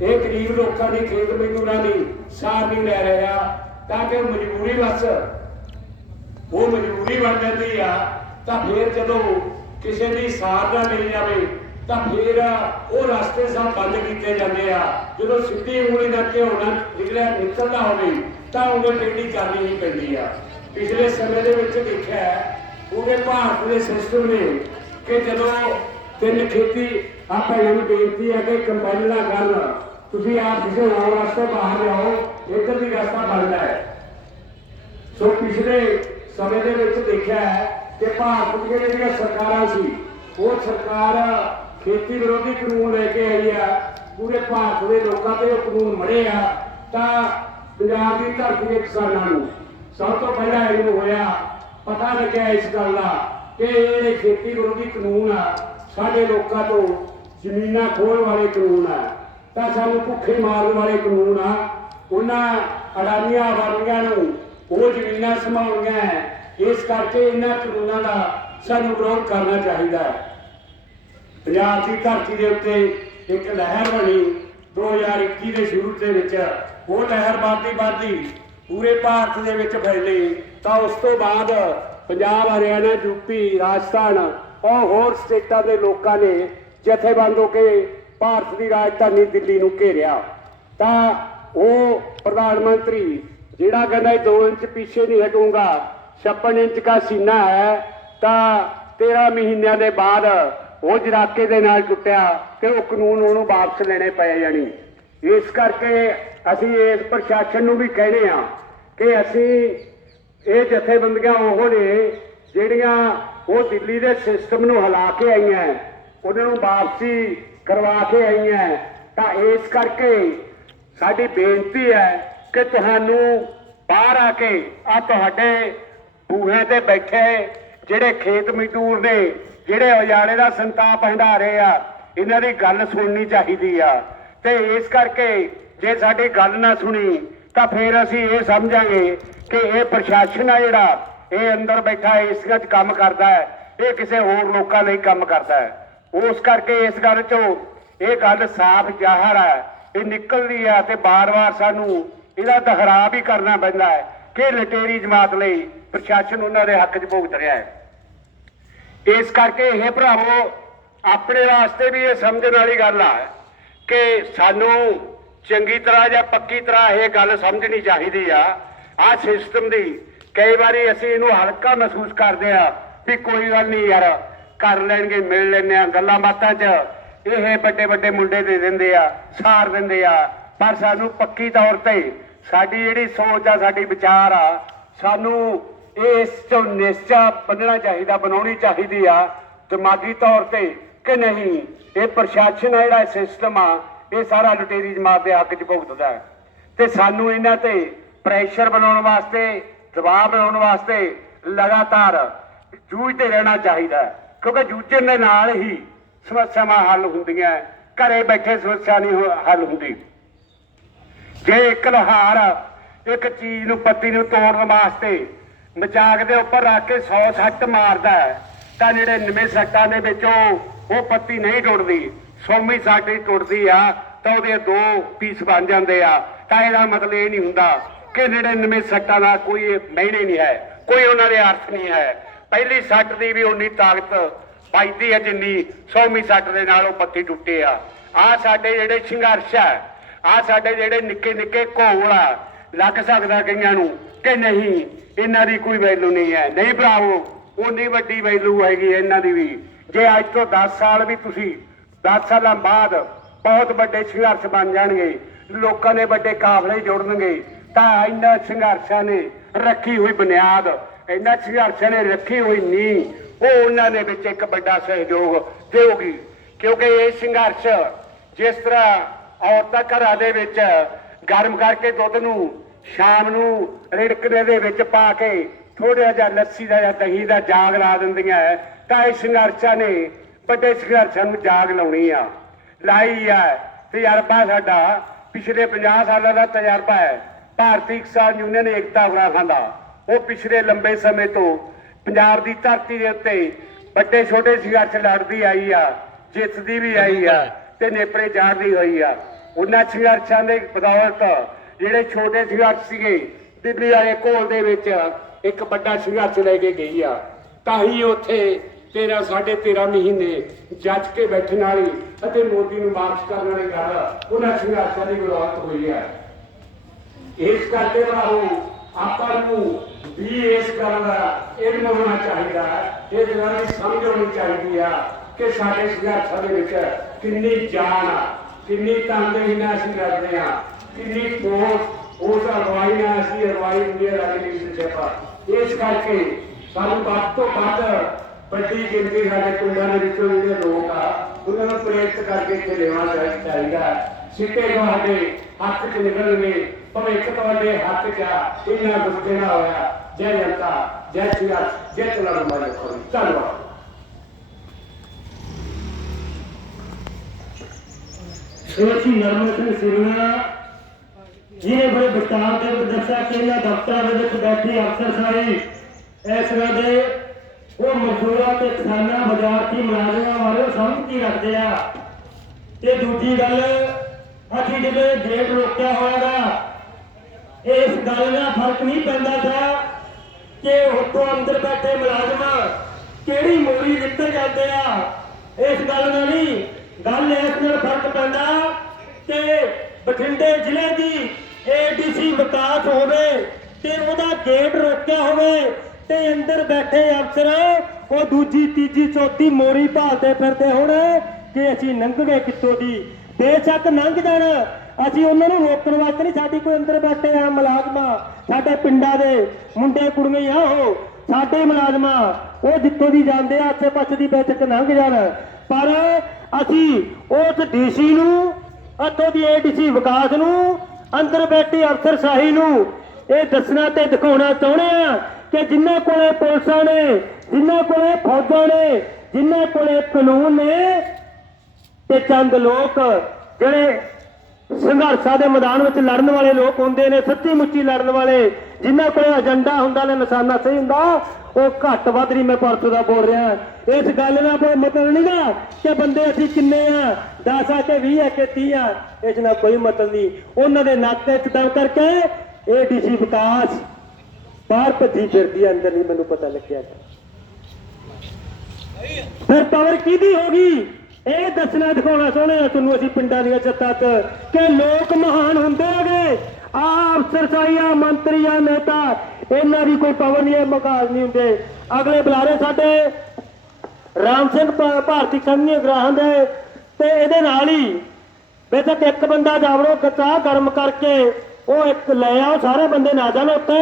ਇਹ ਗਰੀਬ ਲੋਕਾਂ ਦੀ ਖੇਤ ਮਜ਼ਦੂਰਾਂ ਦੀ ਸਾਰ ਨਹੀਂ ਲੈ ਰਿਹਾ ਤਾਂ ਕਿ ਮਜਬੂਰੀ ਬਸ। ਉਹ ਮਜਬੂਰੀ ਬਣ ਜਾਂਦੀ ਆ ਤਾਂ ਫਿਰ ਜਦੋਂ ਕਿਸੇ ਦੀ ਸਾਰ ਨਾ ਮਿਲ ਜਾਵੇ ਤਾਂ ਫਿਰ ਉਹ ਰਸਤੇ ਸਭ ਬੰਦ ਕੀਤੇ ਜਾਂਦੇ ਆ। ਜਦੋਂ ਸਿੱਧੀ ਉਂਗਲੀ ਦਾ ਘਿਓ ਨਾ ਨਿਕਲਿਆ ਨਿਕਲਦਾ ਹੋਵੇ ਤਾਂ ਉਹਦੇ ਟੇਢੀ ਕਰਨੀ ਹੀ ਪੈਂਦੀ ਆ। ਪਿਛਲੇ ਸਮੇਂ ਦੇ ਵਿੱਚ ਦੇਖਿਆ ਹੈ, ਭਾਰਤ ਦੇ ਸਿਸਟਮ ਨੇ ਕਿ ਜਦੋਂ ਤਿੰਨ ਖੇਤੀ ਆਪਾਂ ਇਹਨਾਂ ਬੇਨਤੀ ਹੈ ਕਿ ਕੰਬਾਈਨ ਨਾ ਕਰਨ ਤੁਸੀਂ ਆਪ ਕਿਸੇ ਹੋਰ ਰਸਤੇ ਬਾਹਰ ਜਾਓ, ਇੱਧਰ ਦੀ ਰਸਤਾ ਬੰਦ ਹੈ। ਸੋ ਪਿਛਲੇ ਸਮੇਂ ਦੇ ਵਿੱਚ ਦੇਖਿਆ ਹੈ ਕਿ ਭਾਰਤ ਦੀਆਂ ਜਿਹੜੀਆਂ ਸਰਕਾਰਾਂ ਸੀ, ਉਹ ਸਰਕਾਰ ਖੇਤੀ ਵਿਰੋਧੀ ਕਾਨੂੰਨ ਲੈ ਕੇ ਆਈ ਆ, ਪੂਰੇ ਭਾਰਤ ਦੇ ਲੋਕਾਂ ਤੇ ਉਹ ਕਾਨੂੰਨ ਮੜੇ ਆ, ਤਾਂ ਪੰਜਾਬ ਦੀ ਧਰਤੀ ਦੇ ਕਿਸਾਨਾਂ ਨੂੰ ਸਭ ਤੋਂ ਪਹਿਲਾਂ ਇਹਨੂੰ ਹੋਇਆ ਪਤਾ ਲੱਗਿਆ ਇਸ ਗੱਲ ਦਾ ਕਿ ਇਹ ਖੇਤੀ ਵਿਰੋਧੀ ਕਾਨੂੰਨ ਆ, ਸਾਡੇ ਲੋਕਾਂ ਤੋਂ ਜ਼ਮੀਨਾਂ ਖੋਹਣ ਵਾਲੇ ਕਾਨੂੰਨ ਆ। ਤਾਂ ਸਾਨੂੰ ਭੁੱਖੇ ਮਾਰਨ ਵਾਲੇ ਕਾਨੂੰਨ ਆ। ਉਹਨਾਂ ਅਡਾਨੀਆਂ ਵਾਲੀਆਂ ਨੂੰ ਉਹ ਜ਼ਮੀਨਾਂ ਸਮਾਉਣੀਆਂ ਹੈ। ਇਸ ਕਰਕੇ ਇਹਨਾਂ ਕਾਨੂੰਨਾਂ ਦਾ ਸਾਨੂੰ ਵਿਰੋਧ ਕਰਨਾ ਚਾਹੀਦਾ ਹੈ। ਪੰਜਾਬ ਦੀ ਧਰਤੀ ਦੇ ਉੱਤੇ ਇੱਕ ਲਹਿਰ ਬਣੀ 2021 ਦੇ ਸ਼ੁਰੂ ਦੇ ਵਿੱਚ। ਉਹ ਲਹਿਰ ਵੱਧਦੀ ਵੱਧਦੀ ਪੂਰੇ ਭਾਰਤ ਦੇ ਵਿੱਚ ਫੈਲੀ। ਤਾਂ ਉਸ ਤੋਂ ਬਾਅਦ ਪੰਜਾਬ, ਹਰਿਆਣਾ ਯੂਪੀ ਰਾਜਸਥਾਨ, ਉਹ ਹੋਰ ਸਟੇਟਾਂ ਦੇ ਲੋਕਾਂ ਨੇ ਜਥੇਬੰਦ ਹੋ ਕੇ ਭਾਰਤ ਦੀ ਰਾਜਧਾਨੀ ਦਿੱਲੀ ਨੂੰ ਘੇਰਿਆ, ਤਾਂ ਉਹ ਪ੍ਰਧਾਨ ਮੰਤਰੀ, ਜਿਹੜਾ ਕਹਿੰਦਾ 2 ਇੰਚ ਪਿੱਛੇ ਨਹੀਂ ਹਟੂੰਗਾ 56 ਇੰਚ ਦਾ ਸੀਨਾ ਹੈ, ਤਾਂ 13 ਮਹੀਨਿਆਂ ਦੇ ਬਾਅਦ ਉਹ ਜਰਾਕੇ ਦੇ ਨਾਲ ਟੁੱਟਿਆ ਕਿ ਉਹ ਕਾਨੂੰਨ ਉਹਨੂੰ ਵਾਪਸ ਲੈਣੇ ਪਏ ਜਾਣੀ। ਇਸ ਕਰਕੇ ਅਸੀਂ ਇਸ ਪ੍ਰਸ਼ਾਸਨ ਨੂੰ ਵੀ ਕਹਿੰਦੇ ਆ ਕਿ ਅਸੀਂ ਇਹ ਜਥੇਬੰਦੀਆਂ ਉਹ ਨੇ ਜਿਹੜੀਆਂ ਉਹ ਦਿੱਲੀ ਦੇ ਸਿਸਟਮ ਨੂੰ ਹਿਲਾ ਕੇ ਆਈਆਂ, ਉਹਨਾਂ ਨੂੰ ਵਾਪਸੀ ਕਰਵਾ ਕੇ ਆਈਆਂ ਤਾਂ ਇਸ ਕਰਕੇ ਸਾਡੀ ਬੇਨਤੀ ਹੈ ਕਿ ਤੁਹਾਨੂੰ ਬਾਹਰ ਆ ਕੇ ਆ ਤੁਹਾਡੇ ਬੂਹੇ ਤੇ ਬੈਠੇ ਜਿਹੜੇ ਖੇਤ ਮਜ਼ਦੂਰ ਨੇ, ਜਿਹੜੇ ਉਜਾੜੇ ਦਾ ਸੰਤਾਪ ਹੰਡਾ ਰਹੇ ਆ, ਇਹਨਾਂ ਦੀ ਗੱਲ ਸੁਣਨੀ ਚਾਹੀਦੀ ਆ। ਤੇ ਇਸ ਕਰਕੇ ਜੇ ਸਾਡੀ ਗੱਲ ਨਾ ਸੁਣੀ, ਤਾਂ ਫਿਰ ਅਸੀਂ ਇਹ ਸਮਝਾਂਗੇ ਕਿ ਇਹ ਪ੍ਰਸ਼ਾਸਨ ਆ ਜਿਹੜਾ, ਇਹ ਅੰਦਰ ਬੈਠਾ, ਇਸ ਵਿੱਚ ਕੰਮ ਕਰਦਾ ਹੈ, ਇਹ ਕਿਸੇ ਹੋਰ ਲੋਕਾਂ ਲਈ ਕੰਮ ਕਰਦਾ ਹੈ। ਉਸ ਕਰਕੇ ਇਸ ਗੱਲ 'ਚੋਂ ਇਹ ਗੱਲ ਸਾਫ਼ ਜ਼ਾਹਰ ਹੈ ਇਹ ਨਿਕਲਦੀ ਹੈ ਤੇ ਬਾਰ-ਬਾਰ ਸਾਨੂੰ ਇਹਦਾ ਦੁਹਰਾ ਵੀ ਕਰਨਾ ਪੈਂਦਾ ਹੈ ਕਿ ਲਟੇਰੀ ਜਮਾਤ ਲਈ ਪ੍ਰਸ਼ਾਸਨ ਉਹਨਾਂ ਦੇ ਹੱਕ 'ਚ ਭੁਗਤ ਰਿਹਾ ਹੈ। ਇਸ ਕਰਕੇ ਇਹ ਭਰਾਵੋ, ਆਪਣੇ ਵਾਸਤੇ ਵੀ ਇਹ ਸਮਝਣ ਵਾਲੀ ਗੱਲ ਆ ਕਿ ਸਾਨੂੰ ਚੰਗੀ ਤਰ੍ਹਾਂ ਜਾਂ ਪੱਕੀ ਤਰ੍ਹਾਂ ਇਹ ਗੱਲ ਸਮਝਣੀ ਚਾਹੀਦੀ ਆ। ਆ ਸਿਸਟਮ ਦੀ ਕਈ ਵਾਰੀ ਅਸੀਂ ਇਹਨੂੰ ਹਲਕਾ ਮਹਿਸੂਸ ਕਰਦੇ ਆ ਵੀ ਕੋਈ ਗੱਲ ਨਹੀਂ ਯਾਰ ਕਰ ਲੈਣਗੇ, ਮਿਲ ਲੈਣੇ ਆ ਗੱਲਾਂ ਬਾਤਾਂ 'ਚ। ਇਹ ਵੱਡੇ ਵੱਡੇ ਮੁੰਡੇ ਦੇ ਦਿੰਦੇ ਆ, ਸਾਰ ਦਿੰਦੇ ਆ। ਪਰ ਸਾਨੂੰ ਪੱਕੀ ਤੌਰ ਤੇ ਸਾਡੀ ਜਿਹੜੀ ਸੋਚ ਆ, ਸਾਡੀ ਵਿਚਾਰ ਆ, ਸਾਨੂੰ ਇਸ ਤੋਂ ਨਿਸ਼ਚਾ ਬੰਨਣਾ ਚਾਹੀਦਾ, ਬਣਾਉਣੀ ਚਾਹੀਦੀ ਆ। ਦਿਮਾਗੀ ਤੌਰ ਤੇ ਕਿ ਨਹੀਂ, ਇਹ ਪ੍ਰਸ਼ਾਸਨ ਆ, ਜਿਹੜਾ ਸਿਸਟਮ ਆ, ਇਹ ਸਾਰਾ ਲੁਟੇਰੀ ਜਮਾਤ ਦੇ ਹੱਕ 'ਚ ਭੁਗਤਦਾ ਹੈ। ਤੇ ਸਾਨੂੰ ਇਹਨਾਂ ਤੇ ਪ੍ਰੈਸ਼ਰ ਬਣਾਉਣ ਵਾਸਤੇ, ਦਬਾਅ ਬਣਾਉਣ ਵਾਸਤੇ ਲਗਾਤਾਰ ਜੂਝਦੇ ਰਹਿਣਾ ਚਾਹੀਦਾ ਹੈ। ਕਿਉਂਕਿ ਜੂਝਣ ਦੇ ਨਾਲ ਹੀ ਸਮੱਸਿਆਵਾਂ ਹੱਲ ਹੁੰਦੀਆਂ। ਘਰੇ ਬੈਠੇ ਸਮੱਸਿਆ ਨਹੀਂ ਹੱਲ ਹੁੰਦੀ। ਜੇ ਇੱਕ ਲਹਾਰ ਇੱਕ ਚੀਜ਼ ਨੂੰ ਪੱਤੀ ਨੂੰ ਤੋੜਨ ਵਾਸਤੇ ਮਚਾਕ ਦੇ ਉੱਪਰ ਰੱਖ ਕੇ 100 ਸੱਟ ਮਾਰਦਾ ਤਾਂ ਜਿਹੜੇ ਨਵੇਂ ਸੱਟਾਂ ਦੇ ਵਿੱਚੋਂ ਉਹ ਪੱਤੀ ਨਹੀਂ ਟੁੱਟਦੀ, ਸੋਮੀ ਸੱਟ ਟੁੱਟਦੀ ਆ, ਤਾਂ ਉਹਦੇ ਦੋ ਪੀਸ ਬਣ ਜਾਂਦੇ ਆ। ਤਾਂ ਇਹਦਾ ਮਤਲਬ ਇਹ ਨਹੀਂ ਹੁੰਦਾ ਕਿ 99 ਸੱਟਾਂ ਦਾ ਕੋਈ ਮਹਿਣੇ ਨਹੀਂ ਹੈ, ਕੋਈ ਉਹਨਾਂ ਦੇ ਅਰਥ ਨਹੀਂ ਹੈ। ਪਹਿਲੀ ਸੱਟ ਦੀ ਵੀ ਉਨੀ ਤਾਕਤ ਵੱਜਦੀ ਹੈ ਜਿੰਨੀ ਸੌਵੀਂ ਸੱਟ ਦੇ ਨਾਲ ਉਹ ਪੱਤੀ ਟੁੱਟੇ ਆ। ਆ ਸਾਡੇ ਜਿਹੜੇ ਸੰਘਰਸ਼ ਆ ਆ ਸਾਡੇ ਜਿਹੜੇ ਨਿੱਕੇ ਨਿੱਕੇ ਘੋਲ ਆ, ਲੱਗ ਸਕਦਾ ਕਈਆਂ ਨੂੰ ਕਿ ਨਹੀਂ, ਇਹਨਾਂ ਦੀ ਕੋਈ ਵੈਲਿਊ ਨਹੀਂ ਹੈ। ਨਹੀਂ ਭਰਾਵੋ ਉਨੀ ਵੱਡੀ ਵੈਲਿਊ ਹੈਗੀ ਹੈ ਇਹਨਾਂ ਦੀ ਵੀ। ਜੇ ਅੱਜ ਤੋਂ 10 ਸਾਲ ਵੀ ਤੁਸੀਂ 10 ਸਾਲਾਂ ਬਾਅਦ ਬਹੁਤ ਵੱਡੇ ਸੰਘਰਸ਼ ਬਣ ਜਾਣਗੇ, ਲੋਕਾਂ ਦੇ ਵੱਡੇ ਕਾਫਲੇ ਜੁੜਨਗੇ, ਤਾਂ ਇਹਨਾਂ ਸੰਘਰਸ਼ਾਂ ਨੇ ਰੱਖੀ ਹੋਈ ਬੁਨਿਆਦ ਇਹਨਾਂ ਸੰਘਰਸ਼ਾਂ ਨੇ ਰੱਖੀ ਹੋਈ ਨੀਂਹ, ਉਹ ਉਹਨਾਂ ਦੇ ਵਿੱਚ ਇੱਕ ਵੱਡਾ ਸਹਿਯੋਗ ਦੇਊਗੀ। ਕਿਉਂਕਿ ਇਹ ਸੰਘਰਸ਼ ਜਿਸ ਤਰ੍ਹਾਂ ਔਰਤਾਂ ਘਰਾਂ ਦੇ ਵਿੱਚ ਗਰਮ ਕਰਕੇ ਦੁੱਧ ਨੂੰ ਸ਼ਾਮ ਨੂੰ ਰਿੜਕਦੇ ਦੇ ਵਿੱਚ ਪਾ ਕੇ ਥੋੜਾ ਜਿਹਾ ਲੱਸੀ ਦਾ ਜਾਂ ਦਹੀਂ ਦਾ ਜਾਗ ਲਾ ਦਿੰਦੀਆਂ ਹੈ ਤਾਂ ਇਹ ਸੰਘਰਸ਼ਾਂ ਨੇ ਵੱਡੇ ਸੰਘਰਸ਼ਾਂ ਨੂੰ ਜਾਗ ਲਾਉਣੀ ਆ। ਲਾਈ ਆ ਤਜਰਬਾ ਸਾਡਾ ਪਿਛਲੇ 50 ਸਾਲਾਂ ਦਾ ਤਜਰਬਾ ਹੈ ਭਾਰਤੀ ਕਿਸਾਨ ਯੂਨੀਅਨ ਏਕਤਾ ਉਗਰਾਹਾਂ ਦਾ ਉਹ ਪਿਛਲੇ ਲੰਬੇ ਸਮੇਂ ਤੋਂ ਪੰਜਾਬ ਦੀ ਧਰਤੀ ਦੇ ਉੱਤੇ ਵੱਡੇ ਛੋਟੇ ਸੰਘਰਸ਼ ਲੜਦੀ ਆਈ ਆ ਜਿੱਤਦੀ ਵੀ ਆਈ ਆ ਤੇ ਨੇਪਰੇ ਚਾੜਦੀ ਹੋਈ ਆ। ਉਹਨਾਂ ਸੰਘਰਸ਼ਾਂ ਦੇ ਬਦੌਲਤ ਜਿਹੜੇ ਛੋਟੇ ਸੰਘਰਸ਼ ਸੀਗੇ ਦਿੱਲੀ ਵਾਲੇ ਕੋਲ ਦੇ ਵਿੱਚ ਇੱਕ ਵੱਡਾ ਸੰਘਰਸ਼ ਲੈ ਕੇ ਗਈ ਆ। ਤਾਂ ਹੀ ਉੱਥੇ 13 13.5 ਮਹੀਨੇ ਜੱਜ ਕੇ ਬੈਠਣ ਵਾਲੀ ਅਤੇ ਮੋਦੀ ਨੂੰ ਵਾਪਸ ਕਰਨ ਵਾਲੀ ਗੱਲ ਉਹਨਾਂ ਸੰਘਰਸ਼ਾਂ ਦੀ ਬਦੌਲਤ ਹੋਈ ਹੈ ਇਸ ਕਰਕੇ ਬਾਹੂ ਆਪਾਂ ਨੂੰ ਵੀ ਇਸ ਗੱਲ ਦਾ ਇਲਮ ਹੋਣਾ ਚਾਹੀਦਾ ਹੈ ਇਹ ਗੱਲ ਸਮਝ ਹੋਣੀ ਚਾਹੀਦੀ ਆ ਕਿ ਸਾਡੇ ਸੰਘਰਸ਼ਾਂ ਦੇ ਵਿੱਚ ਕਿੰਨੀ ਜਾਨ ਆ ਕਿੰਨੀ ਤਨਦੇਹੀ ਅਸੀਂ ਲੜਦੇ ਆ ਕਿੰਨੀ ਠੋਸ ਉਸ ਅਗਵਾਈ ਨਾਲ ਅਸੀਂ ਅਗਵਾਈ ਹੁੰਦੀ ਰਾਜਨੀਤਿਕ ਆ ਇਸ ਕਰਕੇ ਸਾਨੂੰ ਵੱਧ ਤੋਂ ਵੱਧ ਵੱਡੀ ਗਿਣਤੀ ਸਾਡੇ ਪਿੰਡਾਂ ਦੇ ਵਿੱਚੋਂ ਜਿਹੜੇ ਲੋਕ ਆ ਉਹਨਾਂ ਨੂੰ ਪ੍ਰੇਰਿਤ ਕਰਕੇ ਇੱਥੇ ਲਿਆਉਣਾ ਚਾਹੀਦਾ ਸਿੱਟੇ ਤੁਹਾਡੇ ਹੱਥ 'ਚ ਨਿਕਲਣਗੇ ਭਵਿੱਖ ਤੁਹਾਡੇ ਹੱਥ 'ਚ ਆ ਇੰਨਾ ਗੁੱਸੇ ਨਾ ਹੋਇਆ ਜੈ ਜਨਤਾ ਜੈ ਸ਼੍ਰੀ ਰਾਮ ਜੈ ਚਲਾਣਾ ਮਾਰੇ ਧੰਨਵਾਦ ਇਹ ਸੀ ਨਰਮਲ ਸਿੰਘ ਸਿਰਨਾ ਜਿਹਨੇ ਬੜੇ ਵਿਸਤਾਰ ਦੇ ਵਿੱਚ ਦੱਸਿਆ ਕਿ ਇਹਨਾਂ ਦਫ਼ਤਰਾਂ ਦੇ ਵਿੱਚ ਬੈਠੇ ਅਫਸਰ ਸਾਰੇ ਇਸ ਵੇਲੇ ਉਹ ਮਜ਼ਦੂਰਾਂ ਤੇ ਕਿਸਾਨਾਂ ਬਾਜ਼ਾਰਤੀ ਮੁਲਾਜ਼ਮਾਂ ਬਾਰੇ ਸਮਝ ਕੀ ਰੱਖਦੇ ਆ ਤੇ ਦੂਜੀ ਗੱਲ ਅਸੀਂ ਜਿਹੜੇ ਗੇਟ ਰੋਕਿਆ ਹੋਇਆਗਾ, ਇਸ ਗੱਲ ਦਾ ਫ਼ਰਕ ਨਹੀਂ ਪੈਂਦਾ ਸਾ ਕਿ ਉੱਥੋਂ ਅੰਦਰ ਬੈਠੇ ਮੁਲਾਜ਼ਮ ਕਿਹੜੀ ਮੋਰੀ ਨਿਕਲ ਜਾਂਦੇ ਆ। ਇਸ ਗੱਲ ਨਾਲ ਨਹੀਂ, ਗੱਲ ਇਸ ਨਾਲ ਫ਼ਰਕ ਪੈਂਦਾ ਕਿ ਬਠਿੰਡੇ ਜ਼ਿਲ੍ਹੇ ਦੀ ਏਡੀਸੀ ਵਿਕਾਸ ਹੋਵੇ ਤੇ ਉਹਦਾ ਗੇਟ ਰੋਕਿਆ ਹੋਵੇ ਤੇ ਅੰਦਰ ਬੈਠੇ ਅਫਸਰ ਉਹ ਦੂਜੀ, ਤੀਜੀ, ਚੌਥੀ ਮੋਰੀ ਭਾਲਦੇ ਫਿਰਦੇ ਹੁਣ ਕਿ ਅਸੀਂ ਲੰਘ ਗਏ ਕਿੱਥੋਂ ਦੀ। ਬੇਸ਼ੱਕ ਲੰਘ ਜਾਣ। ਅਸੀਂ ਉਹਨਾਂ ਨੂੰ ਰੋਕਣ ਵਾਸਤੇ ਨਹੀਂ, ਸਾਡੀ ਕੋਈ ਅੰਦਰ ਬੈਠੇ ਆ ਮੁਲਾਜ਼ਮਾਂ, ਸਾਡੇ ਪਿੰਡਾਂ ਦੇ ਮੁੰਡੇ, ਕੁੜੀਆਂ ਆ ਉਹ, ਸਾਡੇ ਮੁਲਾਜ਼ਮਾਂ, ਉਹ ਜਿੱਥੋਂ ਦੀ ਜਾਂਦੇ ਆ ਆਸੇ ਪਾਸੇ ਦੀ ਬੈਠਕ ਲੰਘ ਜਾਣ। ਪਰ ਅਸੀਂ ਉਸ ਡੀਸੀ ਨੂੰ ਇੱਥੋਂ ਦੀ ਏਡੀਸੀ ਵਿਕਾਸ ਨੂੰ, ਅੰਦਰ ਬੈਠੇ ਅਫਸਰ ਸ਼ਾਹੀ ਨੂੰ ਇਹ ਦੱਸਣਾ ਤੇ ਦਿਖਾਉਣਾ ਚਾਹੁੰਦੇ ਆ ਕਿ ਜਿਨ੍ਹਾਂ ਕੋਲੇ ਪੁਲਿਸਾਂ ਨੇ, ਜਿਨ੍ਹਾਂ ਕੋਲੇ ਫੌਜਾਂ ਨੇ, ਜਿਨ੍ਹਾਂ ਕੋਲੇ ਕਾਨੂੰਨ ਨੇ ਤੇ ਚੰਦ ਲੋਕ ਜਿਹੜੇ ਸੰਘਰਸ਼ਾਂ ਦੇ ਮੈਦਾਨ ਵਿੱਚ ਲੜਨ ਵਾਲੇ ਲੋਕ ਹੁੰਦੇ ਨੇ, ਸੱਚੀ ਮੁੱਚੀ ਲੜਨ ਵਾਲੇ, ਜਿਨ੍ਹਾਂ ਕੋਲ ਏਜੰਡਾ ਹੁੰਦਾ ਨੇ, ਨਿਸ਼ਾਨਾ ਸਹੀ ਹੁੰਦਾ, ਉਹ ਘੱਟ ਵੱਧ ਨਹੀਂ ਮੈਂ ਪਰਸੋਂ ਦਾ ਬੋਲ ਰਿਹਾ। ਇਸ ਗੱਲ ਨਾਲ ਕੋਈ ਮਤਲਬ ਨਹੀਂ ਨਾ ਕਿ ਬੰਦੇ ਅਸੀਂ ਕਿੰਨੇ ਆ 10 ਆ ਕਿ 20 ਆ ਕਿ 30 ਆ, ਇਸ ਨਾਲ ਕੋਈ ਮਤਲਬ ਨਹੀਂ। ਉਹਨਾਂ ਦੇ ਨਾਤੇ ਚ ਦਮ ਕਰਕੇ ਏਡੀਸੀ ਵਿਕਾਸ ਬਾਹਰ ਭੱਜੀ ਫਿਰਦੀ ਹੈ ਅੰਦਰ ਨਹੀਂ ਮੈਨੂੰ ਪਤਾ ਲੱਗਿਆ। ਫਿਰ ਪਾਵਰ ਕਿਹਦੀ ਹੋਗੀ ਇਹ ਦੱਸਣਾ ਦਿਖਾਉਣਾ ਚਾਹੁੰਦੇ ਸੋਹਣਿਆ ਤੁਹਾਨੂੰ ਅਸੀਂ ਪਿੰਡਾਂ ਦੀਆਂ ਛੱਤਾਂ 'ਚ ਕਿ ਲੋਕ ਮਹਾਨ ਹੁੰਦੇ ਹੈਗੇ। ਆ ਮੰਤਰੀ ਆ ਨੇਤਾ, ਇਹਨਾਂ ਦੀ ਕੋਈ ਪਾਵਰ ਨਹੀਂ ਹੈ ਮਕਾਲ ਨਹੀਂ ਹੁੰਦੇ। ਅਗਲੇ ਬੁਲਾਰੇ ਸਾਡੇ ਰਾਮ ਸਿੰਘ ਭਾਰਤੀ ਕੰਨੀ ਗ੍ਰਾਹਾਂ ਦੇ ਤੇ ਇਹਦੇ ਨਾਲ ਹੀ ਬੇਸ਼ੱਕ ਇੱਕ ਬੰਦਾ ਜਾਵੜੋ ਚਾਹ ਗਰਮ ਕਰਕੇ ਉਹ ਇੱਕ ਲੈ ਆਓ, ਸਾਰੇ ਬੰਦੇ ਨਾ ਜਾਣ ਉੱਤੇ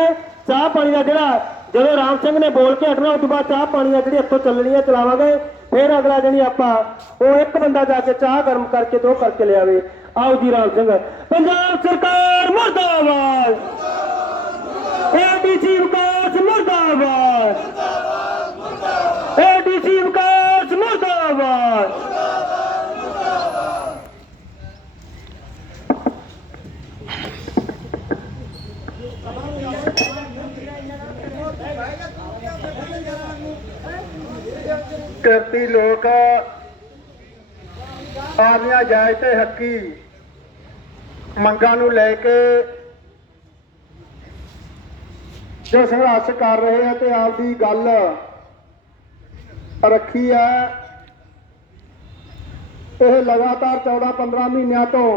ਚਾਹ ਪਾਣੀ ਦਾ ਜਿਹੜਾ, ਜਦੋਂ ਰਾਮ ਸਿੰਘ ਨੇ ਬੋਲ ਕੇ ਹਟਣਾ, ਉਸ ਤੋਂ ਬਾਅਦ ਚਾਹ ਪਾਣੀ ਆ ਜਿਹੜੀ ਇੱਥੋਂ ਚੱਲਣੀ ਹੈ, ਚਲਾਵਾਂਗੇ। ਫਿਰ ਅਗਲਾ ਜਣੀ ਆਪਾਂ, ਉਹ ਇੱਕ ਬੰਦਾ ਜਾ ਕੇ ਚਾਹ ਗਰਮ ਕਰਕੇ ਦੋ ਕਰਕੇ ਲਿਆਵੇ। ਆਓ ਜੀ ਰਾਮ ਸਿੰਘ। ਪੰਜਾਬ ਸਰਕਾਰ ਮੁਰਦਾਬਾਦ। ਏਡੀਸੀ ਵਿਕਾਸ ਮੁਰਦਾਬਾਦ। ਏਡੀਸੀ ਵਿਕਾਸ ਮੁਰਦਾਬਾਦ ਕਿਰਤੀ ਲੋਕ ਆਪਣੀਆਂ ਜਾਇਜ਼ ਤੇ ਹੱਕੀ। ਮੰਗਾਂ ਨੂੰ ਲੈ ਕੇ ਜੋ ਸੰਘਰਸ਼ ਕਰ ਰਹੇ ਆ ਤੇ ਆਪਦੀ ਗੱਲ ਰੱਖੀ ਹੈ ਇਹ ਲਗਾਤਾਰ 14 15 ਮਹੀਨਿਆਂ ਤੋਂ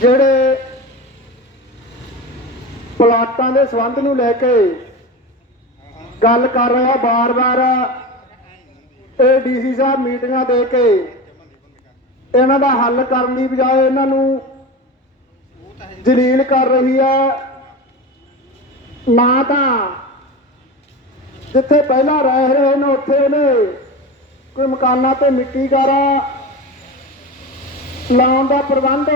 ਜਿਹੜੇ ਪਲਾਟਾਂ ਦੇ ਸੰਬੰਧ ਨੂੰ ਲੈ ਕੇ ਗੱਲ ਕਰ ਰਿਹਾ ਬਾਰ-ਬਾਰ। ਇਹ ਡੀਸੀ ਸਾਹਿਬ ਮੀਟਿੰਗਾਂ ਦੇ ਕੇ ਇਹਨਾਂ ਦਾ ਹੱਲ ਕਰਨ ਦੀ ਬਜਾਏ ਇਹਨਾਂ ਨੂੰ ਜਲੀਲ ਕਰ ਰਹੀ ਹੈ ਨਾ ਤਾਂ ਜਿੱਥੇ ਪਹਿਲਾਂ ਰਹਿ ਰਹੇ ਨੇ, ਉੱਥੇ ਇਹਨੇ ਕੋਈ ਮਕਾਨਾਂ ਤੇ ਮਿੱਟੀ ਗਾਰਾ ਲਾਉਣ ਦਾ ਪ੍ਰਬੰਧ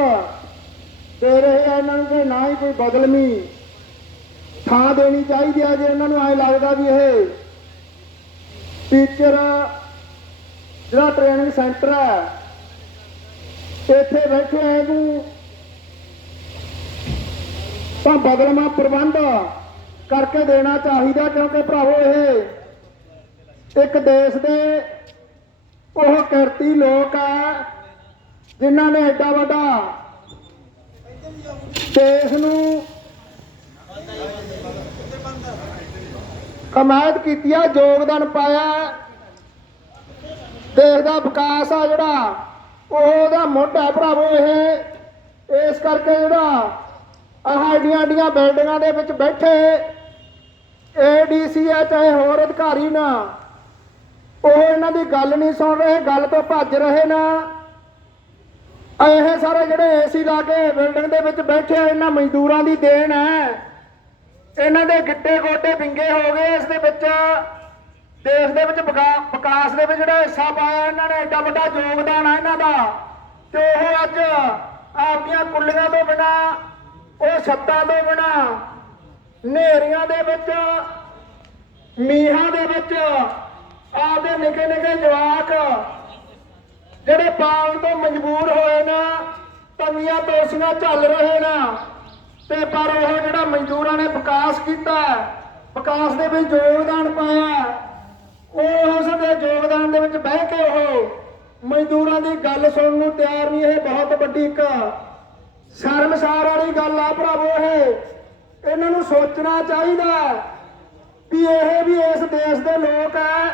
ਦੇ ਰਹੇ ਆ ਇਹਨਾਂ ਨੂੰ, ਤੇ ਨਾ ਹੀ ਕੋਈ ਬਦਲਮੀ ਥਾਂ ਦੇਣੀ ਚਾਹੀਦੀ ਆ ਜੇ ਇਹਨਾਂ ਨੂੰ ਐ ਲੱਗਦਾ ਵੀ ਇਹ ਟੀਚਰ ਜਿਹੜਾ ਟ੍ਰੇਨਿੰਗ ਸੈਂਟਰ ਹੈ ਇੱਥੇ ਬੈਠੇ ਐ ਨੂੰ ਤਾਂ ਬਦਲਮਾ ਪ੍ਰਬੰਧ ਕਰਕੇ ਦੇਣਾ ਚਾਹੀਦਾ ਕਿਉਂਕਿ ਭਰਾਵੋ ਇਹ ਇੱਕ ਦੇਸ਼ ਦੇ ਉਹ ਕਿਰਤੀ ਲੋਕ ਆ, ਜਿਨ੍ਹਾਂ ਨੇ ਐਡਾ ਵੱਡਾ ਦੇਸ਼ ਨੂੰ ਕਮਾਇਤ ਕੀਤੀ ਆ, ਯੋਗਦਾਨ ਪਾਇਆ। ਦੇਸ਼ ਦਾ ਵਿਕਾਸ ਆ ਜਿਹੜਾ, ਉਹ ਉਹਦਾ ਮੋਢਾ ਭਰਾਵੋ ਇਹ। ਇਸ ਕਰਕੇ ਜਿਹੜਾ ਆਹ ਏਡੀਆਂ ਏਡੀਆਂ ਬਿਲਡਿੰਗਾਂ ਦੇ ਵਿੱਚ ਬੈਠੇ ਏਡੀਸੀ ਆ, ਚਾਹੇ ਹੋਰ ਅਧਿਕਾਰੀ ਨਾ, ਉਹ ਇਹਨਾਂ ਦੀ ਗੱਲ ਨਹੀਂ ਸੁਣ ਰਹੇ, ਗੱਲ ਤੋਂ ਭੱਜ ਰਹੇ ਨਾ। ਇਹ ਸਾਰੇ ਜਿਹੜੇ ਏਸੀ ਲਾ ਕੇ ਬਿਲਡਿੰਗ ਦੇ ਵਿੱਚ ਬੈਠੇ ਇਹਨਾਂ ਮਜ਼ਦੂਰਾਂ ਦੀ ਦੇਣ ਹੈ। ਇਹਨਾਂ ਦੇ ਗਿੱਟੇ ਗੋਡੇ ਵਿੰਗੇ ਹੋ ਗਏ ਇਸ ਦੇ ਵਿੱਚ। ਦੇਸ਼ ਦੇ ਵਿੱਚ ਵਿਕਾ- ਵਿਕਾਸ ਦੇ ਵਿੱਚ ਜਿਹੜਾ ਹਿੱਸਾ ਪਾਇਆ ਇਹਨਾਂ ਨੇ ਐਡਾ ਵੱਡਾ ਯੋਗਦਾਨ ਆ ਇਹਨਾਂ ਦਾ। ਤੇ ਉਹ ਅੱਜ ਆਪਦੀਆਂ ਕੁੱਲੀਆਂ ਤੋਂ ਬਿਨਾ, ਉਹ ਛੱਤਾਂ ਤੋਂ ਬਿਨਾ ਨੇਰੀਆਂ ਦੇ ਵਿੱਚ, ਮੀਹਾਂ ਦੇ ਵਿੱਚ ਆਪਦੇ ਨਿੱਕੇ ਨਿੱਕੇ ਜਵਾਕ ਜਿਹੜੇ ਪਾਉਣ ਤੋਂ ਮਜਬੂਰ ਹੋਏ ਨਾ ਤੰਗੀਆਂ ਤੋਸੀਆਂ ਚੱਲ ਰਹੇ ਨਾ। ਤੇ ਪਰ ਉਹ ਜਿਹੜਾ ਮਜ਼ਦੂਰਾਂ ਨੇ ਵਿਕਾਸ ਕੀਤਾ, ਵਿਕਾਸ ਦੇ ਵਿੱਚ ਯੋਗਦਾਨ ਪਾਇਆ, ਉਹ ਉਸ ਦੇ ਯੋਗਦਾਨ ਦੇ ਵਿੱਚ ਬਹਿ ਕੇ ਉਹ ਮਜ਼ਦੂਰਾਂ ਦੀ ਗੱਲ ਸੁਣਨ ਨੂੰ ਤਿਆਰ ਨਹੀਂ, ਇਹ ਬਹੁਤ ਵੱਡੀ ਇੱਕ ਸ਼ਰਮਸਾਰ ਵਾਲੀ ਗੱਲ ਆ ਭਰਾਵੋ ਇਹ। ਇਹਨਾਂ ਨੂੰ ਸੋਚਣਾ ਚਾਹੀਦਾ ਵੀ ਇਹ ਵੀ ਇਸ ਦੇਸ਼ ਦੇ ਲੋਕ ਆ।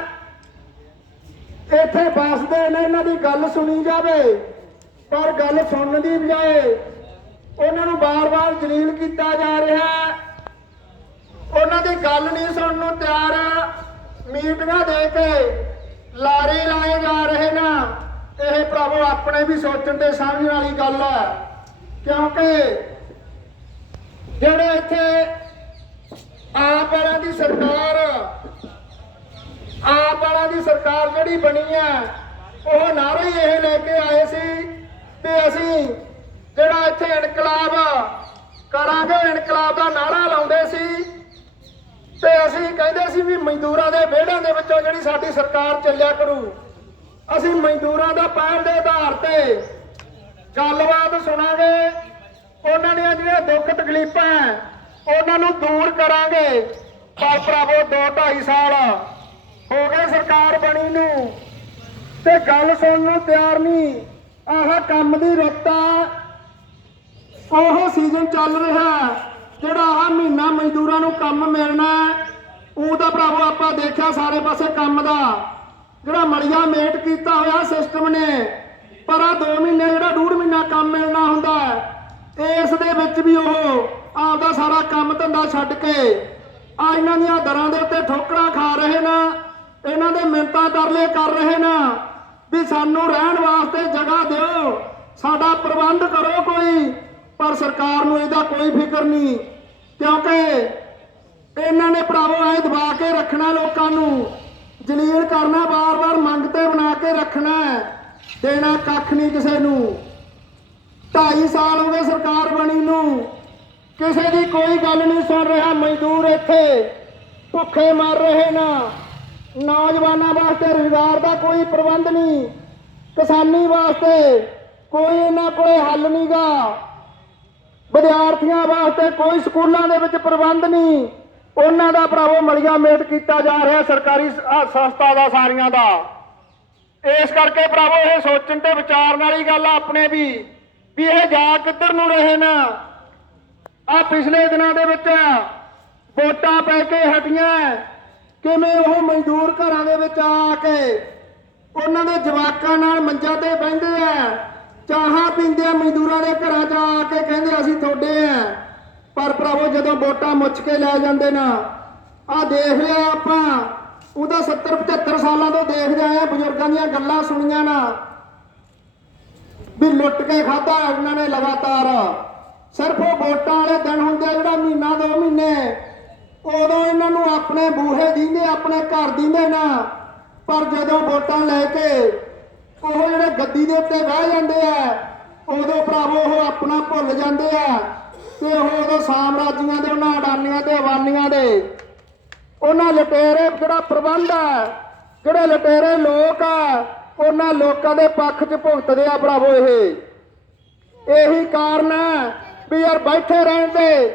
ਇੱਥੇ ਵੱਸਦੇ ਨੇ, ਇਹਨਾਂ ਦੀ ਗੱਲ ਸੁਣੀ ਜਾਵੇ, ਪਰ ਗੱਲ ਸੁਣਨ ਦੀ ਬਜਾਏ ਉਹਨਾਂ ਨੂੰ ਬਾਰ-ਬਾਰ ਜਲੀਲ ਕੀਤਾ ਜਾ ਰਿਹਾ ਹੈ। ਉਹਨਾਂ ਦੀ ਗੱਲ ਨਹੀਂ ਸੁਣਨ ਨੂੰ ਤਿਆਰ। ਮੀਟਿੰਗਾਂ ਦੇ ਕੇ ਲਾਰੇ ਲਾਏ ਜਾ ਰਹੇ ਨਾ। ਇਹ ਭਰਾਵੋ ਆਪਣੇ ਵੀ ਸੋਚਣ ਤੇ ਸਮਝਣ ਵਾਲੀ ਗੱਲ ਹੈ। ਕਿਉਂਕਿ ਜਿਹੜੇ ਇੱਥੇ ਆਪ ਵਾਲਿਆਂ ਦੀ ਸਰਕਾਰ, ਆਪ ਵਾਲਿਆਂ ਦੀ ਸਰਕਾਰ ਜਿਹੜੀ ਬਣੀ ਹੈ, ਉਹ ਨਾਰੇ ਇਹ ਲੈ ਕੇ ਆਏ ਸੀ ਤੇ ਅਸੀਂ ਜਿਹੜਾ ਇੱਥੇ ਇਨਕਲਾਬ ਕਰਾਂਗੇ, ਇਨਕਲਾਬ ਦਾ ਨਾਰਾ ਲਾਉਂਦੇ ਸੀ ਤੇ ਅਸੀਂ ਕਹਿੰਦੇ ਸੀ ਵੀ ਮਜ਼ਦੂਰਾਂ ਦੇ ਵਿਹੜਿਆਂ ਦੇ ਵਿੱਚੋਂ ਜਿਹੜੀ ਸਾਡੀ ਸਰਕਾਰ ਚੱਲਿਆ ਕਰੂ। ਅਸੀਂ ਮਜ਼ਦੂਰਾਂ ਦਾ ਪਹਿਲ ਦੇ ਆਧਾਰ ਤੇ ਗੱਲਬਾਤ ਸੁਣਾਂਗੇ। ਉਹਨਾਂ ਦੀਆਂ ਜਿਹੜੀਆਂ ਦੁੱਖ ਤਕਲੀਫਾਂ ਉਹਨਾਂ ਨੂੰ ਦੂਰ ਕਰਾਂਗੇ। ਪਰ ਭਰਾਵੋ 2 2.5 ਸਾਲ ਹੋ ਗਏ ਸਰਕਾਰ ਬਣੀ ਨੂੰ। ਤੇ ਗੱਲ ਸੁਣਨ ਨੂੰ ਤਿਆਰ ਨਹੀਂ। ਆਹ ਕੰਮ ਦੀ ਰੁੱਤਾ ਉਹ ਸੀਜ਼ਨ ਚੱਲ ਰਿਹਾ ਜਿਹੜਾ ਆਹ ਮਹੀਨਾ ਮਜ਼ਦੂਰਾਂ ਨੂੰ ਕੰਮ ਮਿਲਣਾ ਹੈ, ਉਹ ਤਾਂ ਭਰਾਵੋ ਆਪਾਂ ਦੇਖਿਆ ਸਾਰੇ ਪਾਸੇ ਕੰਮ ਦਾ। ਜਿਹੜਾ ਮੜੀਆ ਮੇਟ ਕੀਤਾ ਹੋਇਆ ਸਿਸਟਮ ਨੇ ਪਰ ਆ 2 ਮਹੀਨੇ ਜਿਹੜਾ ਡੂਢ ਮਹੀਨਾ ਕੰਮ ਮਿਲਣਾ ਹੁੰਦਾ ਇਸ ਦੇ ਵਿੱਚ ਵੀ ਉਹ ਆਪਦਾ ਸਾਰਾ ਕੰਮ ਧੰਦਾ ਛੱਡ ਕੇ ਆ ਇਹਨਾਂ ਦੀਆਂ ਦਰਾਂ ਦੇ ਉੱਤੇ ਠੋਕਰਾਂ ਖਾ ਰਹੇ ਨਾ ਇਹਨਾਂ ਦੇ ਮਿੰਤਾਂ ਤਰਲੇ ਕਰ ਰਹੇ ਨਾ ਵੀ ਸਾਨੂੰ ਰਹਿਣ ਵਾਸਤੇ ਜਗ੍ਹਾ ਦਿਓ ਸਾਡਾ ਪ੍ਰਬੰਧ ਕਰੋ ਕੋਈ। ਪਰ ਸਰਕਾਰ ਨੂੰ ਇਹਦਾ ਕੋਈ ਫਿਕਰ ਨਹੀਂ, ਕਿਉਂਕਿ ਇਹਨਾਂ ਨੇ ਭਰਾਵੋ ਐ ਦਬਾ ਕੇ ਰੱਖਣਾ ਲੋਕਾਂ ਨੂੰ। ਜਲੀਲ ਕਰਨਾ ਬਾਰ-ਬਾਰ ਮੰਗ ਤੇ ਬਣਾ ਕੇ ਰੱਖਣਾ ਦੇਣਾ ਕੱਖ ਨਹੀਂ ਕਿਸੇ ਨੂੰ। 2.5 ਸਾਲ ਹੋ ਗਏ ਸਰਕਾਰ ਬਣੀ ਨੂੰ। ਕਿਸੇ ਦੀ ਕੋਈ ਗੱਲ ਨਹੀਂ ਸੁਣ ਰਿਹਾ, ਮਜ਼ਦੂਰ ਇੱਥੇ ਭੁੱਖੇ ਮਰ ਰਹੇ ਨਾ। ਨੌਜਵਾਨਾਂ ਵਾਸਤੇ ਰੁਜ਼ਗਾਰ ਦਾ ਕੋਈ ਪ੍ਰਬੰਧ ਨਹੀਂ। ਕਿਸਾਨੀ ਵਾਸਤੇ ਕੋਈ ਇਹਨਾਂ ਕੋਲੇ ਹੱਲ ਨਹੀਂਗਾ ਵਿਦਿਆਰਥੀਆਂ ਵਾਸਤੇ ਕੋਈ ਸਕੂਲਾਂ ਦੇ ਵਿੱਚ ਪ੍ਰਬੰਧ ਨਹੀਂ। ਉਹਨਾਂ ਦਾ ਭਰਾਵੋ ਮਲੀਆ ਮੇਟ ਕੀਤਾ ਜਾ ਰਿਹਾ ਸਰਕਾਰੀ ਸੰਸਥਾ ਦਾ, ਸਾਰੀਆਂ ਦਾ। ਇਸ ਕਰਕੇ ਭਰਾਵੋ ਇਹ ਸੋਚਣ ਤੇ ਵਿਚਾਰਨ ਵਾਲੀ ਗੱਲ ਆ ਆਪਣੇ ਵੀ ਵੀ ਇਹ ਜਾ ਕਿੱਧਰ ਨੂੰ ਰਹੇ ਨਾ। ਆ ਪਿਛਲੇ ਦਿਨਾਂ ਦੇ ਵਿੱਚ ਵੋਟਾਂ ਪੈ ਕੇ ਹਟੀਆਂ। ਕਿਵੇਂ ਉਹ ਮਜ਼ਦੂਰ ਘਰਾਂ ਦੇ ਵਿੱਚ ਆ ਕੇ ਉਹਨਾਂ ਦੇ ਜਵਾਕਾਂ ਨਾਲ ਮੰਜਾਂ ਤੇ ਬਹਿੰਦੇ ਆ। ਚਾਹਾਂ ਪੀਂਦੇ ਮਜ਼ਦੂਰਾਂ ਦੇ ਘਰਾਂ 'ਚ ਆ ਕੇ ਕਹਿੰਦੇ ਅਸੀਂ ਤੁਹਾਡੇ ਆ। ਪਰ ਭਰਾਵੋ, ਜਦੋਂ ਵੋਟਾਂ ਮੁੱਚ ਕੇ ਲੈ ਜਾਂਦੇ ਨਾ ਆ ਦੇਖ ਲਿਆ ਆਪਾਂ। ਉਹਦਾ 70 75 ਸਾਲਾਂ ਤੋਂ ਦੇਖਦੇ ਆਏ ਆ, ਬਜ਼ੁਰਗਾਂ ਦੀਆਂ ਗੱਲਾਂ ਸੁਣੀਆਂ ਨਾ। ਵੀ ਲੁੱਟ ਕੇ ਖਾਦਾ ਇਹਨਾਂ ਨੇ ਲਗਾਤਾਰ। ਸਿਰਫ ਉਹ ਵੋਟਾਂ ਵਾਲੇ ਦਿਨ ਹੁੰਦੇ ਆ, ਜਿਹੜਾ ਮਹੀਨਾ, ਦੋ ਮਹੀਨੇ। ਉਦੋਂ ਇਹਨਾਂ ਨੂੰ ਆਪਣੇ ਬੂਹੇ ਦਿੰਦੇ, ਆਪਣੇ ਘਰ ਦਿੰਦੇ ਨਾ। ਪਰ ਜਦੋਂ ਵੋਟਾਂ ਲੈ ਕੇ ਉਹ ਜਿਹੜੇ ਗੱਦੀ ਦੇ ਉੱਤੇ ਬਹਿ ਜਾਂਦੇ ਆ, ਉਦੋਂ ਭਰਾਵੋ ਉਹ ਆਪਣਾ ਭੁੱਲ ਜਾਂਦੇ ਆ। ਤੇ ਉਹ ਉਦੋਂ ਸਾਮਰਾਜੀਆਂ ਦੇ, ਉਹਨਾਂ ਅਡਾਨੀਆਂ ਦੇ, ਅਵਾਨੀਆਂ ਦੇ। ਉਹਨਾਂ ਲਟੇਰੇ ਜਿਹੜਾ ਪ੍ਰਬੰਧ ਆ, ਜਿਹੜੇ ਲਟੇਰੇ ਲੋਕ ਆ, ਉਹਨਾਂ ਲੋਕਾਂ ਦੇ ਪੱਖ 'ਚ ਭੁਗਤਦੇ ਆ ਭਰਾਵੋ ਇਹ। ਇਹੀ ਕਾਰਨ ਹੈ ਵੀ ਯਾਰ ਬੈਠੇ ਰਹਿਣ ਦੇ।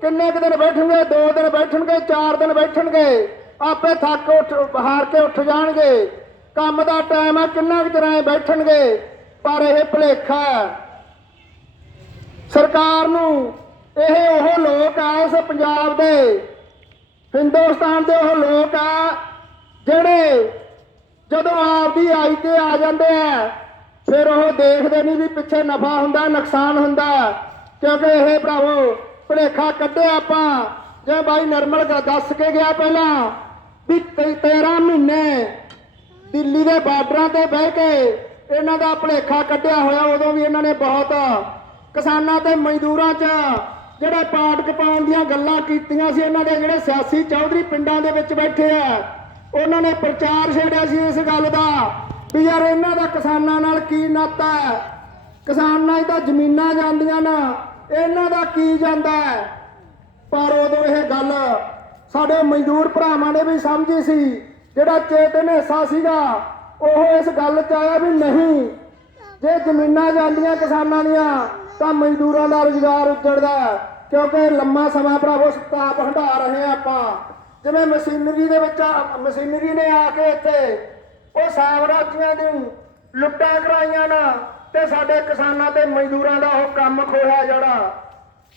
ਕਿੰਨੇ ਕੁ ਦਿਨ ਬੈਠਣਗੇ? ਦੋ ਦਿਨ ਬੈਠਣਗੇ, ਚਾਰ ਦਿਨ ਬੈਠਣਗੇ। ਆਪੇ ਥੱਕ ਉੱਠ, ਹਾਰ ਕੇ ਉੱਠ ਜਾਣਗੇ। ਕੰਮ ਦਾ ਟਾਈਮ ਹੈ ਕਿੰਨਾ ਕੁ ਤਰ੍ਹਾਂ ਬੈਠਣਗੇ, ਪਰ ਇਹ ਭੁਲੇਖਾ ਸਰਕਾਰ ਨੂੰ ਇਹ ਉਹ ਲੋਕ ਆ ਇਸ ਪੰਜਾਬ ਦੇ, ਹਿੰਦੁਸਤਾਨ ਦੇ ਉਹ ਲੋਕ ਆ, ਜਿਹੜੇ ਜਦੋਂ ਆਪਦੀ ਆਈ ਤੇ ਆ ਜਾਂਦੇ ਆ, ਫਿਰ ਉਹ ਦੇਖਦੇ ਨਹੀਂ ਵੀ ਪਿੱਛੇ ਨਫਾ ਹੁੰਦਾ, ਨੁਕਸਾਨ ਹੁੰਦਾ। ਕਿਉਂਕਿ ਇਹ ਭਰਾਵੋ, ਭੁਲੇਖਾ ਕੱਢਿਆ ਆਪਾਂ। ਜੇ ਬਾਈ ਨਰਮਲ ਦਾ ਦੱਸ ਕੇ ਗਿਆ ਪਹਿਲਾਂ, ਵੀ 13 ਮਹੀਨੇ ਦਿੱਲੀ ਦੇ ਬਾਰਡਰਾਂ ਤੇ ਬਹਿ ਕੇ ਇਹਨਾਂ ਦਾ ਭੁਲੇਖਾ ਕੱਢਿਆ ਹੋਇਆ, ਉਦੋਂ ਵੀ ਇਹਨਾਂ ਨੇ ਬਹੁਤ ਕਿਸਾਨਾਂ ਤੇ ਮਜ਼ਦੂਰਾਂ 'ਚ ਜਿਹੜੇ ਪਾਟ ਪਾਉਣ ਦੀਆਂ ਗੱਲਾਂ ਕੀਤੀਆਂ ਸੀ, ਇਹਨਾਂ ਦੇ ਜਿਹੜੇ ਸਿਆਸੀ ਚੌਧਰੀ ਪਿੰਡਾਂ ਦੇ ਵਿੱਚ ਬੈਠੇ ਆ, ਉਹਨਾਂ ਨੇ ਪ੍ਰਚਾਰ ਛੇੜਿਆ ਸੀ ਇਸ ਗੱਲ ਦਾ ਵੀ ਯਾਰ ਇਹਨਾਂ ਦਾ ਕਿਸਾਨਾਂ ਨਾਲ ਕੀ ਨਾਤਾ ਹੈ? ਕਿਸਾਨਾਂ 'ਚ ਤਾਂ ਜ਼ਮੀਨਾਂ ਜਾਂਦੀਆਂ ਨਾ, ਇਹਨਾਂ ਦਾ ਕੀ ਜਾਂਦਾ ਹੈ? ਪਰ ਉਦੋਂ ਇਹ ਗੱਲ ਸਾਡੇ ਮਜ਼ਦੂਰ ਭਰਾਵਾਂ ਨੇ ਵੀ ਸਮਝੀ ਸੀ ਜਿਹੜਾ ਚੇਤਨ ਹਿੱਸਾ ਸੀਗਾ, ਉਹ ਇਸ ਗੱਲ 'ਚ ਆਇਆ ਵੀ ਨਹੀਂ। ਜੇ ਜ਼ਮੀਨਾਂ ਜਾਂਦੀਆਂ ਕਿਸਾਨਾਂ ਦੀਆਂ, ਤਾਂ ਮਜ਼ਦੂਰਾਂ ਦਾ ਰੁਜ਼ਗਾਰ ਉੱਜੜਦਾ ਕਿਉਂਕਿ ਲੰਮਾ ਸਮਾਂ ਭਰਾਵੋ ਸਤਾਪ ਹੰਢਾ ਰਹੇ ਹਾਂ ਆਪਾਂ। ਜਿਵੇਂ ਮਸ਼ੀਨਰੀ ਦੇ ਵਿੱਚ ਮਸ਼ੀਨਰੀ ਨੇ ਆ ਕੇ ਇੱਥੇ ਉਹ ਸਾਮਰਾਜੀਆਂ ਨੂੰ ਲੁੱਟਾਂ ਕਰਾਈਆਂ ਨਾ, ਤੇ ਸਾਡੇ ਕਿਸਾਨਾਂ ਤੇ ਮਜ਼ਦੂਰਾਂ ਦਾ ਉਹ ਕੰਮ ਖੋਇਆ ਜਿਹੜਾ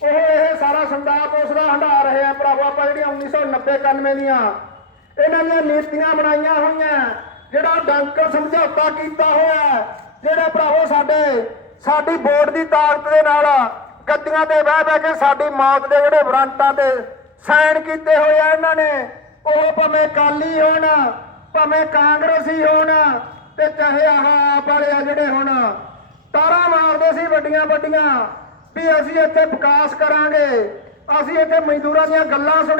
ਉਹ ਇਹ ਸਾਰਾ ਸੰਦਾਪ ਉਸ ਦਾ ਹੰਢਾ ਰਹੇ ਆ ਭਰਾਵੋ, ਆਪਾਂ ਜਿਹੜੀਆਂ 1990 91 ਦੀਆਂ ਇਹਨਾਂ ਦੀਆਂ ਨੀਤੀਆਂ ਬਣਾਈਆਂ ਹੋਈਆਂ, ਜਿਹੜਾ ਡੰਕਰ ਸਮਝੌਤਾ ਕੀਤਾ ਹੋਇਆ, ਜਿਹੜੇ ਭਰਾਵੋ ਸਾਡੇ, ਸਾਡੀ ਵੋਟ ਦੀ ਤਾਕਤ ਦੇ ਨਾਲ ਗੱਦੀਆਂ ਤੇ ਬਹਿ ਬਹਿ ਕੇ ਸਾਡੀ ਮੌਤ ਦੇ ਜਿਹੜੇ ਵਾਰੰਟਾਂ ਤੇ ਸਾਈਨ ਕੀਤੇ ਹੋਏ ਆ ਇਹਨਾਂ ਨੇ, ਉਹ ਭਾਵੇਂ ਕਾਲੀ ਹੋਣ, ਭਾਵੇਂ ਕਾਂਗਰਸੀ ਹੋਣ ਤੇ ਚਾਹੇ ਆਹ ਆਪ ਵਾਲੇ ਆ ਜਿਹੜੇ ਹੁਣ, ਤਾਰਾ ਮਾਰਦੇ ਸੀ ਵੱਡੀਆਂ ਵੱਡੀਆਂ ਵੀ ਅਸੀਂ ਇੱਥੇ ਵਿਕਾਸ ਕਰਾਂਗੇ, ਅਸੀਂ ਇੱਥੇ ਮਜ਼ਦੂਰਾਂ ਦੀਆਂ ਗੱਲਾਂ ਸੁਣਿਆ